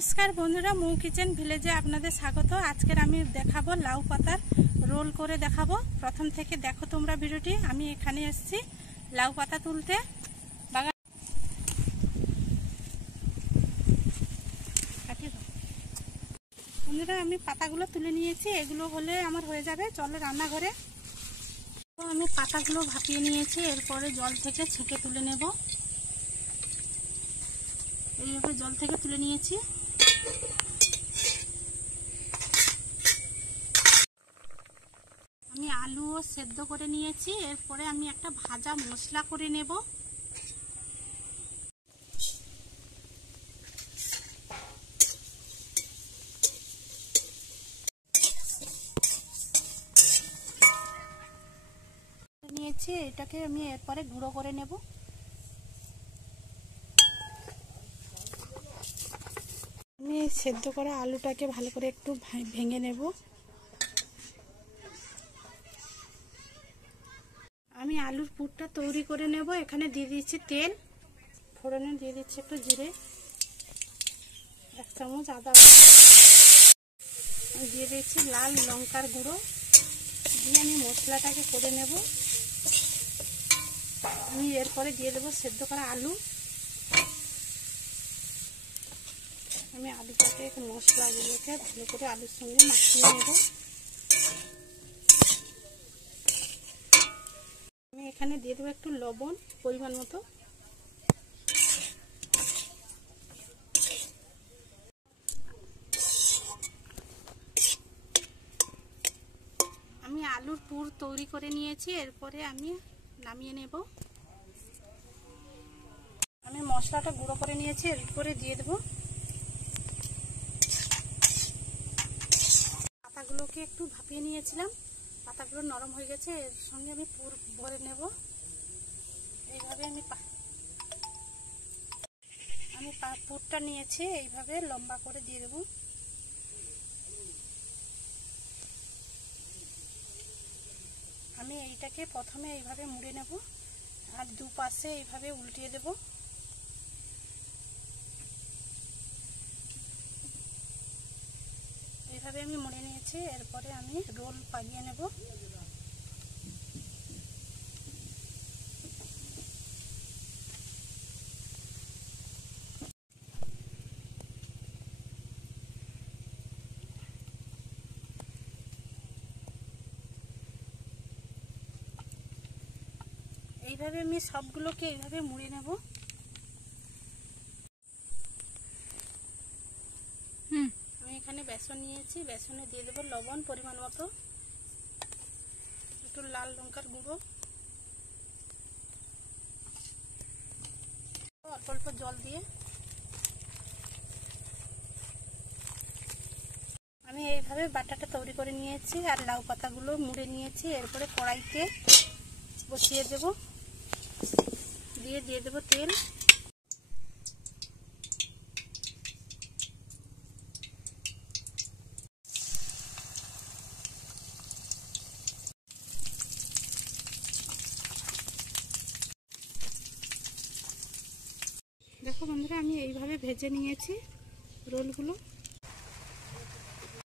नमस्कार बंधुरा मौ किचेन ভিলেজে আপনাদের স্বাগত। আজকের আমি দেখাবো লাউ পাতার রোল করে দেখাবো। প্রথম থেকে দেখো তোমরা ভিডিওটি। আমি এখানে এসেছি লাউ পাতা তুলতে। বন্ধুরা আমি পাতাগুলো তুলে নিয়েছি, এগুলো হলে আমার হয়ে যাবে। চলো রান্নাঘরে। তো আমি পাতাগুলো ভাপিয়ে নিয়েছি, এরপরে জল থেকে ছেঁকে তুলে নেব। এইভাবে জল থেকে তুলে নিয়েছি। আমি আলুও সেদ্ধ করে নিয়েছি, এরপরে আমি একটা ভাজা মশলা করে নেব। নিয়েছি, এটাকে আমি এরপরে গুঁড়ো করে নেব। আমি সেদ্ধ করা আলুটাকে ভালো করে একটু ভেঙে নেব। আমি আলুর পুরটা তৈরি করে নেব। এখানে দিয়ে দিচ্ছি তেল, ফোড়নে দিয়ে দিচ্ছি একটু জিরে, 1 চামচ আদা বাটা, দিয়ে দিচ্ছি লাল লঙ্কার গুঁড়ো, দিয়ে আমি মশলাটাকে করে নেব। আমি এরপরে দিয়ে দেবো সেদ্ধ করা আলু। আমি আলুটাকে মশলাগুলোকে ভালো করে আলুর সঙ্গে মাখিয়ে নেব। আমি এখানে দিয়ে দেবো একটু লবণ পরিমাণ মতো। আমি আলুর পুর তৈরি করে নিয়েছি, এরপরে আমি নামিয়ে নেব। আমি মশলাটা গুঁড়ো করে নিয়েছি, এরপরে দিয়ে দেবো। পাতাগুলোকে একটু ভাপিয়ে নিয়েছিলাম, পাতাগুলো নরম হয়ে গেছে। এর সঙ্গে আমি পুর ভরে নেব। এইভাবে আমি পুরটা নিয়েছি, এইভাবে লম্বা করে দিয়ে দেব। আমি এইটাকে প্রথমে এইভাবে মুড়ে নেব, আর দুপাশে এইভাবে উল্টিয়ে দেব। এইভাবে আমি মুড়ে নিয়েছি, এরপরে আমি রোল বানিয়ে নেব। এইভাবে আমি সবগুলোকে এইভাবে মুড়ে নেব। আমি এখানে বেসন নিয়েছি, বেসনে দিয়ে দেবো লবণ পরিমাণ মতো, একটু লাল লঙ্কার গুঁড়ো, অল্প অল্প জল দিয়ে আমি এইভাবে বাটাটা তৈরি করে নিয়েছি। আর লাউ পাতাগুলো মুড়ে নিয়েছি, এরপরে কড়াইতে বসিয়ে দেব, দিয়ে দেবো তেল। দেখো বন্ধুরা, আমি এইভাবে ভেজে নিয়েছি রোলগুলো।